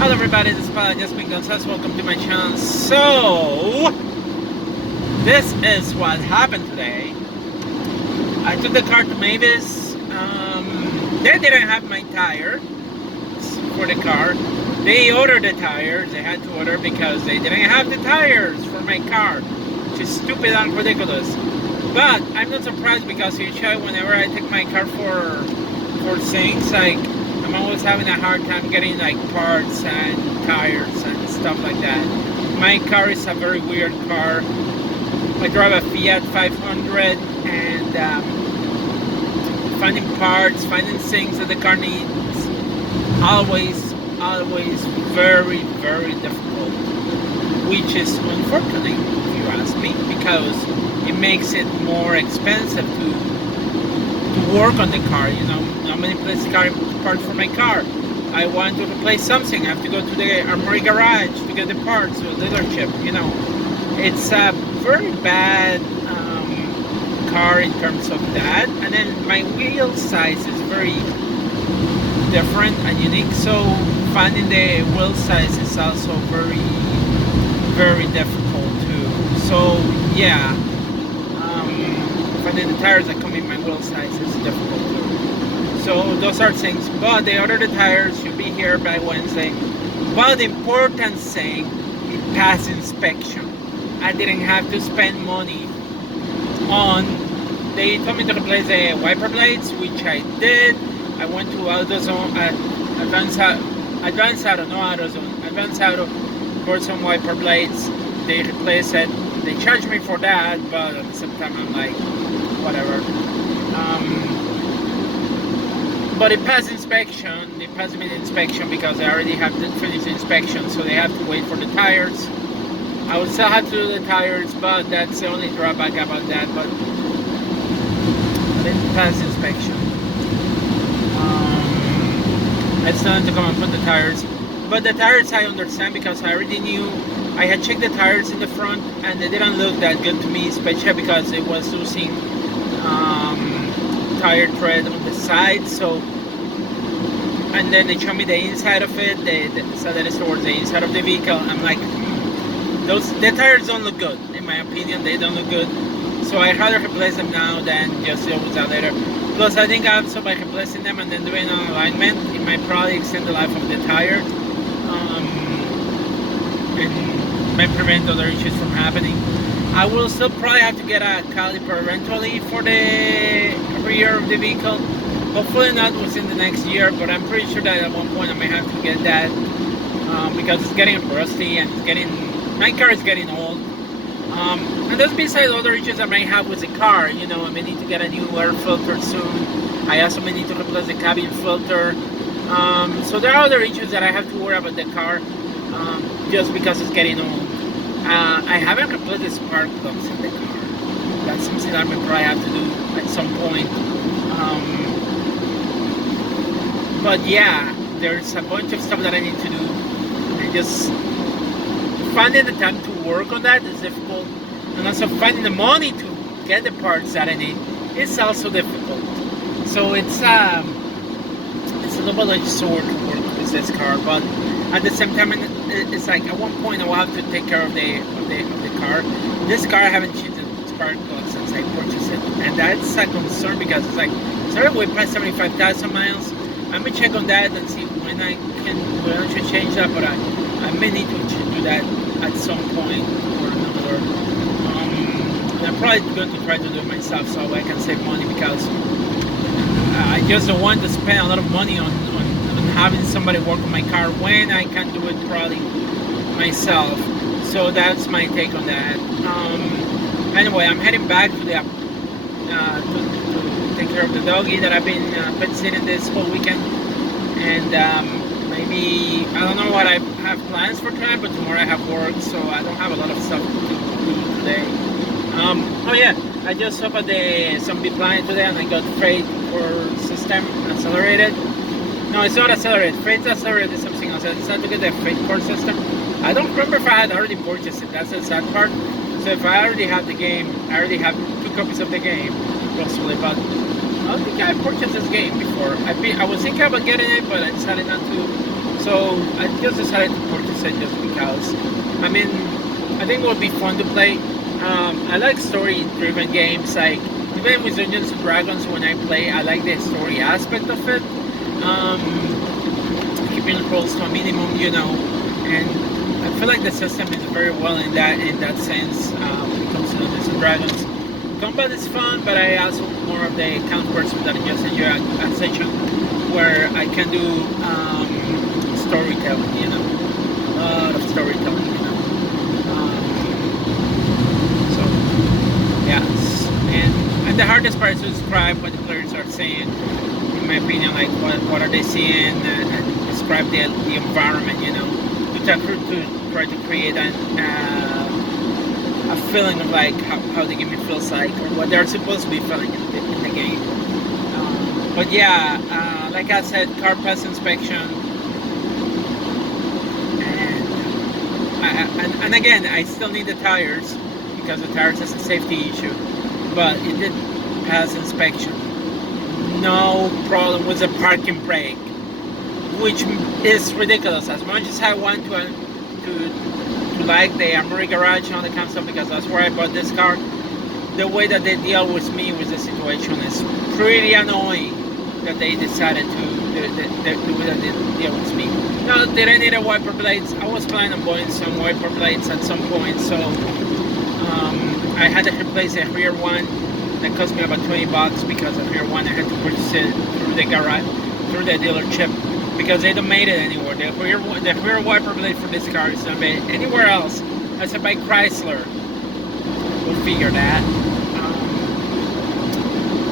Hello everybody, this is Pala, just being Gonzalez. Welcome to my channel. So, this is what happened today. I took the car to Mavis. They didn't have my tires for the car. They ordered the tires. They had to order because they didn't have the tires for my car. Which is stupid and ridiculous. But I'm not surprised because usually whenever I take my car for things, like I'm always having a hard time getting like parts and tires and stuff like that. My car is a very weird car. I drive a Fiat 500 and finding parts, finding things that the car needs, always very, very difficult. Which is unfortunate, if you ask me, because it makes it more expensive to work on the car. You know, not many places car parts for my car. I want to replace something, I have to go to the armory garage to get the parts, to the dealership. You know, it's a very bad car in terms of that. And then my wheel size is very different and unique, so finding the wheel size is also very difficult too. So yeah, finding the tires that come in my wheel size is difficult too. So those are things, but they ordered the tires, should be here by Wednesday. But the important thing, it passed inspection. I didn't have to spend money on, they told me to replace the wiper blades, which I did. I went to AutoZone, Advance Auto, bought some wiper blades. They replaced it. They charged me for that, but at the same time I'm like, whatever. But it passed inspection. They passed me the inspection because I already have the finished inspection, so they have to wait for the tires. I would still have to do the tires, but that's the only drawback about that. But it passed inspection. I still need to come and put the tires. But the tires I understand because I already knew. I had checked the tires in the front and they didn't look that good to me, especially because it was losing tire tread on the side. So, and then they showed me the inside of it. They said that it's towards the inside of the vehicle. I'm like, the tires don't look good. In my opinion, they don't look good. So I'd rather replace them now than just deal with that later. Plus, I think also by replacing them and then doing an alignment, it might probably extend the life of the tire. And might prevent other issues from happening. I will still probably have to get a caliper eventually for the rear of the vehicle. Hopefully not within the next year, but I'm pretty sure that at one point I may have to get that because it's getting rusty and my car is getting old. And that's besides other issues I may have with the car. You know, I may need to get a new air filter soon. I also may need to replace the cabin filter. So there are other issues that I have to worry about the car. Just because it's getting old. I haven't replaced the spark plugs in the car. That's something I may probably have to do at some point. But yeah, there's a bunch of stuff that I need to do. And just finding the time to work on that is difficult. And also finding the money to get the parts that I need is also difficult. So it's a double-edged sword to work with this car. But at the same time, it's like at one point I will have to take care of the car. This car I haven't changed the spark plug since I purchased it, and that's a concern because it's like it's already way past 75,000 miles. I'm gonna check on that and see when I should change that, but I may need to do that at some point or another. And I'm probably going to try to do it myself so I can save money because I just don't want to spend a lot of money on having somebody work on my car when I can do it probably myself. So that's my take on that. Anyway, I'm heading back to the to take care of the doggy that I've been pet sitting this whole weekend, and maybe I don't know what I have plans for tonight, but tomorrow I have work, so I don't have a lot of stuff to do today. Oh yeah, I just opened the Zombie Planet today, and I got freight for system accelerated. No, it's not accelerated. Freight accelerated is something else. I decided to get the freight core system. I don't remember if I had already purchased it. That's the sad part. So if I already have the game, I already have 2 copies of the game, possibly. But I don't think I purchased this game before. I was thinking about getting it, but I decided not to So I just decided to purchase it just because. I mean, I think it would be fun to play. I like story-driven games. Like even with Dungeons and Dragons, when I play, I like the story aspect of it. Um, Keeping the rolls to a minimum, and I feel like the system is very well in that sense when it comes to Dungeons and Dragons. Combat is fun, but I also more of the account person that I just enjoy a session where I can do storytelling, a lot of storytelling. So yes, and the hardest part is to describe what the players are saying. In my opinion, like what are they seeing, and describe the environment, to try to create a feeling of like how the game feels like, or what they're supposed to be feeling in the game. But yeah, like I said, car pass inspection, and again, I still need the tires because the tires is a safety issue, but it did pass inspection. No problem with the parking brake, which is ridiculous. As much as I want to like the Armory Garage on the console because that's where I bought this car, the way that they deal with me with the situation is pretty annoying. That they decided to deal with me. Now, did I need a wiper blades? I was planning on buying some wiper blades at some point, so I had to replace the rear one. That cost me about $20 because the rear one I had to purchase it through the garage, through the dealership, because they don't make it anymore. The rear wiper blade for this car is not made anywhere else except by Chrysler. We'll figure that.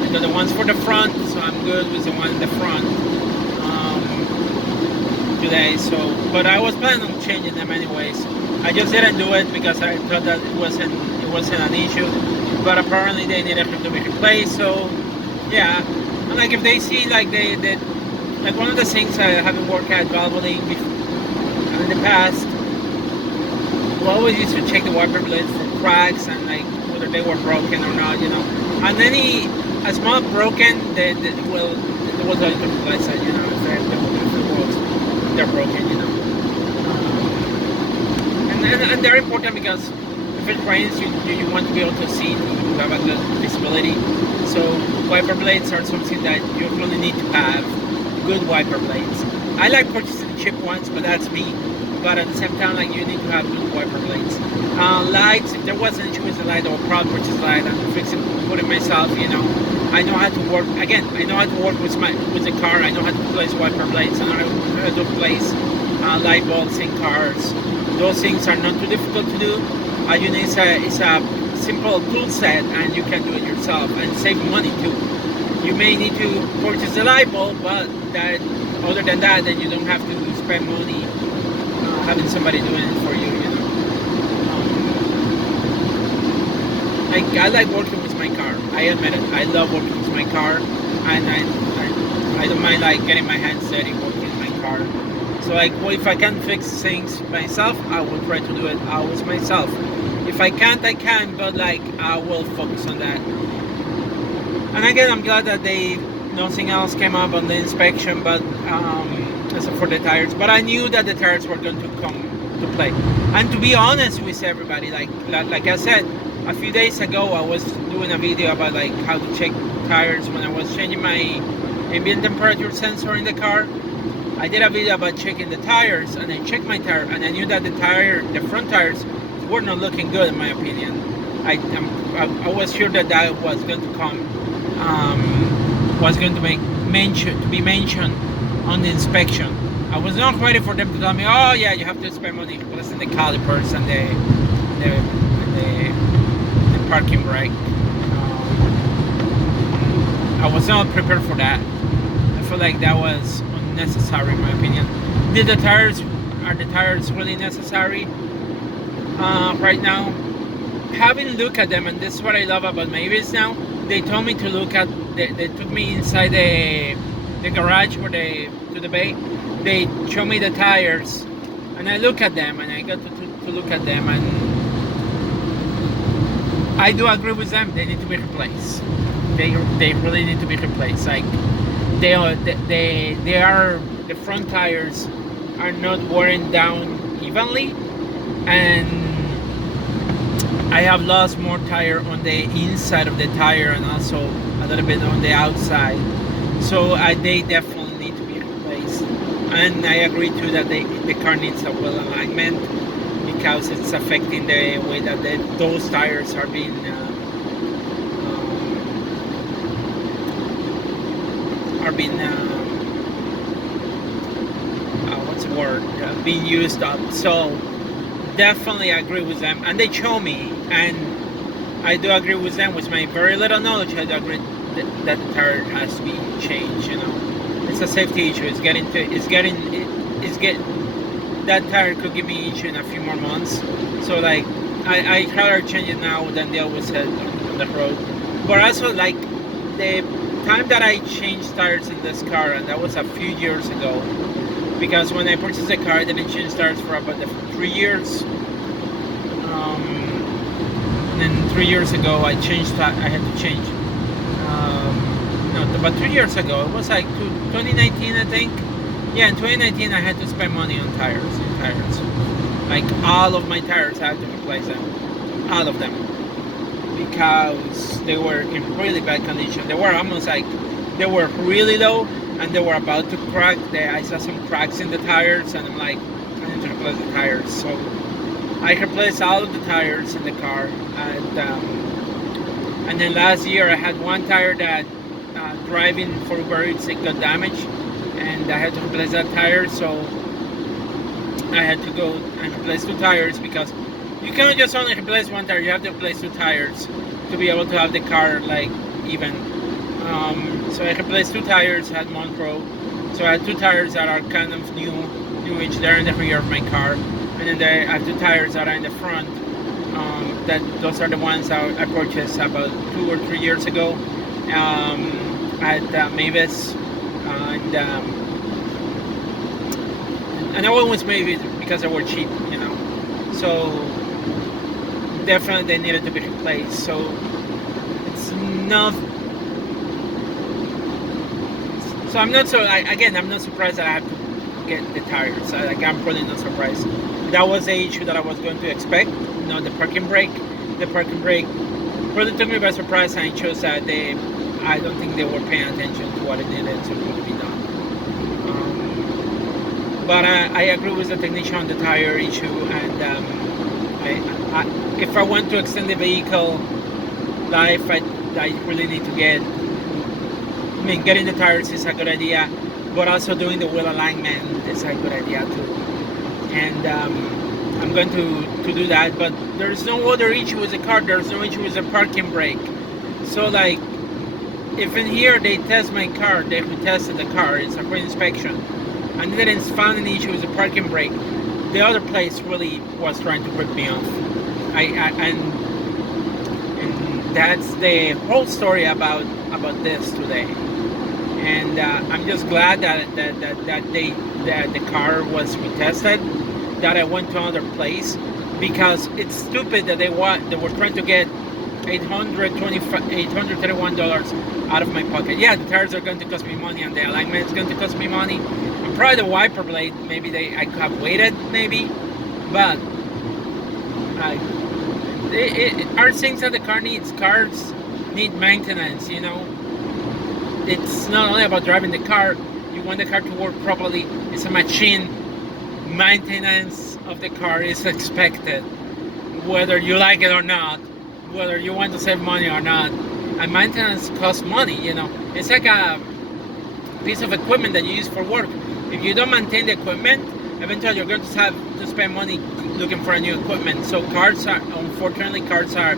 I got the ones for the front, so I'm good with the one in the front today. So, but I was planning on changing them anyways. I just didn't do it because I thought that it wasn't an issue. But apparently they needed to be replaced. So yeah, and like if they see like like one of the things I haven't worked at valvoline in the past, we always used to check the wiper blades for cracks and like whether they were broken or not, And any a small broken, they will tell you to replace it, if they're broken, And they're important because if it rains, you want to be able to see, to have a good visibility. So wiper blades are something that you really need to have. Good wiper blades. I like purchasing cheap ones, but that's me. But at the same time, like you need to have good wiper blades. Lights, if there was an issue with the light, I would probably purchase a light and fix it, put it myself. I know how to work. Again, I know how to work with the car. I know how to place wiper blades. I know how to place light bulbs in cars. Those things are not too difficult to do. It's a simple tool set, and you can do it yourself and save money too. You may need to purchase a light bulb, but other than that, then you don't have to spend money having somebody doing it for you. I like working with my car. I admit it. I love working with my car, and I don't mind like getting my hands dirty working with my car. So if I can fix things myself, I will try to do it always myself. If I can't, I can, but I will focus on that. And again, I'm glad that nothing else came up on the inspection, but except for the tires. But I knew that the tires were going to come to play. And to be honest with everybody, like I said, a few days ago, I was doing a video about how to check tires when I was changing my ambient temperature sensor in the car. I did a video about checking the tires, and I checked my tire, and I knew that the front tires were not looking good, in my opinion. I was sure that was going to come, was going to be mentioned on the inspection. I was not ready for them to tell me, oh yeah, you have to spend money replacing the calipers and the parking brake. I was not prepared for that. I feel like that was unnecessary, in my opinion. Are the tires really necessary right now? Having looked at them, and this is what I love about Mavis now, they told me to look at, they took me inside the garage to the bay. They showed me the tires, and I look at them, and I got to look at them, and I do agree with them. They need to be replaced. They really need to be replaced. They are the front tires are not wearing down evenly, and I have lost more tire on the inside of the tire and also a little bit on the outside. So they definitely need to be replaced. And I agree too that the car needs a wheel alignment because it's affecting the way that those tires are being what's the word, being used up. So definitely agree with them, and they show me, and I do agree with them. With my very little knowledge, I do agree that the tire has to be changed. It's a safety issue. It's getting that tire could give me issue in a few more months. So like, I rather change it now than deal with it on the road. But also like the time that I changed tires in this car, and that was a few years ago, because when I purchased the car, I didn't change tires for about 3 years. And then 3 years ago, I had to change. No, about 3 years ago, it was like 2019, I think. Yeah, in 2019, I had to spend money on tires. Like all of my tires, I had to replace them, all of them, because they were in really bad condition. They were almost like they were really low, and they were about to crack. I saw some cracks in the tires, and I'm like, I need to replace the tires. So I replaced all of the tires in the car, and then last year I had one tire that driving for Uber Eats, it got damaged, and I had to replace that tire. So I had to go and replace 2 tires, because you cannot just only replace one tire. You have to replace 2 tires to be able to have the car like even. So I replaced 2 tires at Monroe. So I had 2 tires that are kind of newish. They're in the rear of my car, and then I have 2 tires that are in the front. Those are the ones I purchased about 2 or 3 years ago at Mavis, and I went with Mavis because they were cheap, So definitely they needed to be replaced. So it's not. So I'm not I'm not surprised that I have to get the tires. I'm really not surprised. That was the issue that I was going to expect. The parking brake. The parking brake really took me by surprise, and it shows that I don't think they were paying attention to what it needed to be done. But I agree with the technician on the tire issue, and if I want to extend the vehicle life, I really need to getting the tires is a good idea, but also doing the wheel alignment is a good idea too. And I'm going to do that, but there's no other issue with the car. There's no issue with the parking brake. So like, if in here they test my car, they retested the car, it's a reinspection, and they didn't find an issue with the parking brake, the other place really was trying to rip me off. And that's the whole story about this today. And I'm just glad that the car was retested, that I went to another place, because it's stupid that they were trying to get $831 out of my pocket. Yeah, the tires are going to cost me money, and the alignment is going to cost me money, and probably the wiper blade. Maybe I could have waited, maybe, but are things that the car needs. Cars need maintenance. It's not only about driving the car. You want the car to work properly. It's a machine. Maintenance of the car is expected, whether you like it or not, whether you want to save money or not. And maintenance costs money. It's like a piece of equipment that you use for work. If you don't maintain the equipment, eventually you're going to have to spend money looking for a new equipment. So unfortunately cars are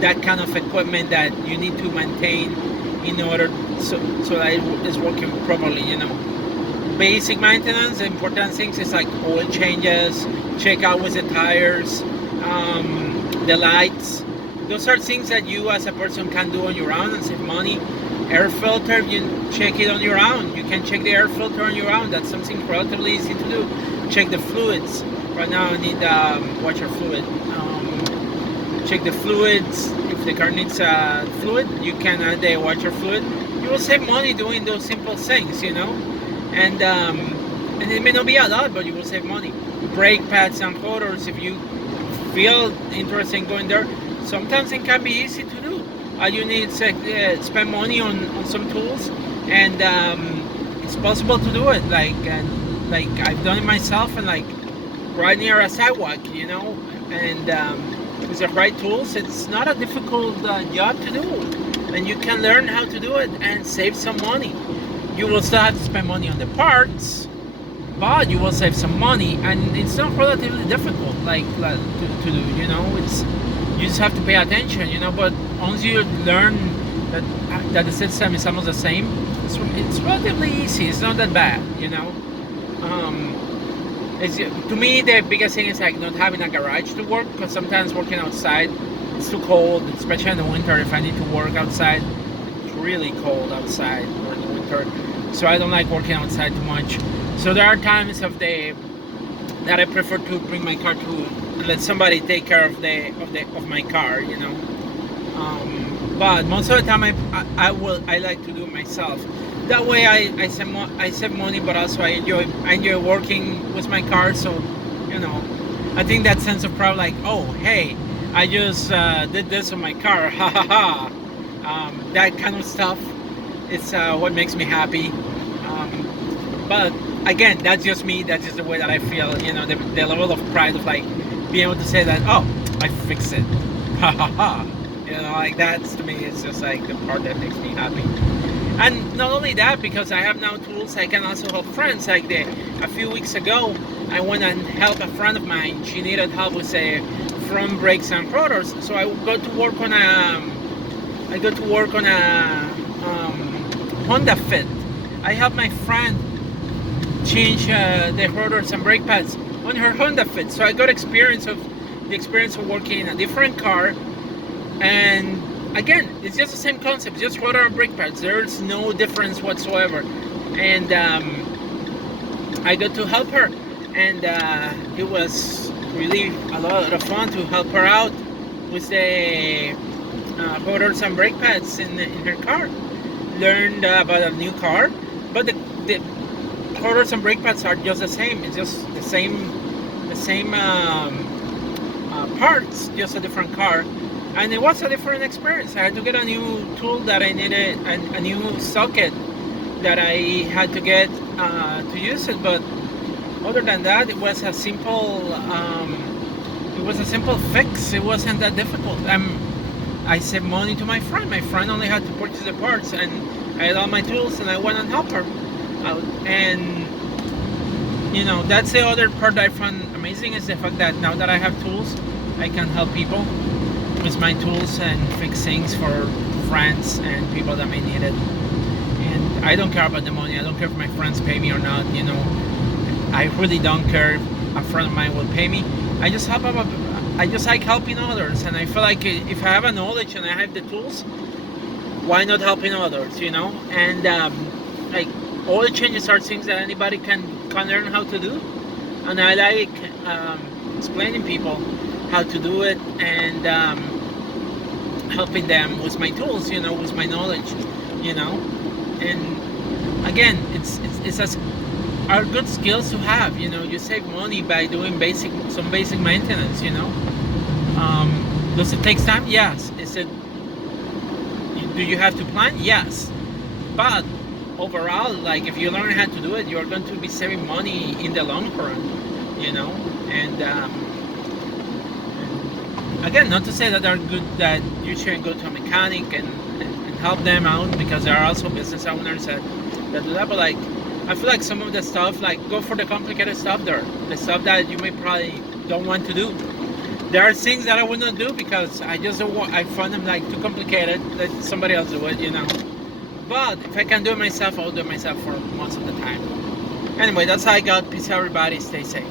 that kind of equipment that you need to maintain in order so that it's working properly. Basic maintenance, important things is like oil changes, check out with the tires, the lights. Those are things that you as a person can do on your own and save money. Air filter, you check it on your own. You can check the air filter on your own. That's something relatively easy to do. Check the fluids. Right now I need washer fluid. Check the fluids. If the car needs fluid, you can add the washer fluid. You will save money doing those simple things, And and it may not be a lot, but you will save money. Brake pads and rotors, if you feel interested in going there, sometimes it can be easy to do. All you need to spend money on some tools, and it's possible to do it. Like I've done it myself, and like right near a sidewalk, and with the right tools, it's not a difficult job to do, and you can learn how to do it and save some money. You will still have to spend money on the parts, but you will save some money, and it's not relatively difficult to do. It's you just have to pay attention. But once you learn that the system is almost the same, it's relatively easy. It's not that bad. To me, the biggest thing is like not having a garage to work, because sometimes working outside, it's too cold, especially in the winter. If I need to work outside, it's really cold outside in the winter, so I don't like working outside too much. So there are times of the that I prefer to bring my car to let somebody take care of my car, But most of the time, I like to do it myself. That way, I save money, but also I enjoy working with my car. So, I think that sense of pride, like, oh hey, I just did this on my car, ha ha ha. That kind of stuff. It's what makes me happy. But again, that's just me. That's just the way that I feel. The level of pride of like being able to say that, oh, I fixed it, ha ha ha. Like that's, to me, it's just like the part that makes me happy. And not only that, because I have now tools, I can also help friends. Like a few weeks ago, I went and helped a friend of mine. She needed help with front brakes and rotors. So I got to work on a Honda Fit. I helped my friend change the rotors and brake pads on her Honda Fit. So I got the experience of working in a different car. And again, it's just the same concept, just rotor and brake pads. There's no difference whatsoever. And I got to help her, and it was really a lot of fun to help her out with the rotors and brake pads in her car. Learned about a new car, but the rotors and brake pads are just the same. It's just the same parts, just a different car. And it was a different experience. I had to get a new tool that I needed, a new socket that I had to get to use it. But other than that, it was a simple fix. It wasn't that difficult. I saved money to my friend. My friend only had to purchase the parts, and I had all my tools, and I went and helped her. And that's the other part that I found amazing, is the fact that now that I have tools, I can help people with my tools and fix things for friends and people that may need it. And I don't care about the money. I don't care if my friends pay me or not. I really don't care if a friend of mine will pay me. I just like helping others, and I feel like if I have a knowledge and I have the tools, why not helping others? And like oil changes are things that anybody can learn how to do, and I like explaining people how to do it, and helping them with my tools, with my knowledge, and again, it's are good skills to have. You save money by doing some basic maintenance. Does it take time? Yes. Do you have to plan? Yes. But overall, like, if you learn how to do it, you're going to be saving money in the long run, and again, not to say that they're good, that you shouldn't go to a mechanic and help them out, because there are also business owners that do that. But like, I feel like some of the stuff, like, go for the complicated stuff there, the stuff that you may probably don't want to do. There are things that I would not do because I just don't want, I find them like too complicated. Let somebody else do it, But if I can do it myself, I'll do it myself for most of the time. Anyway, that's how I got. Peace out, everybody. Stay safe.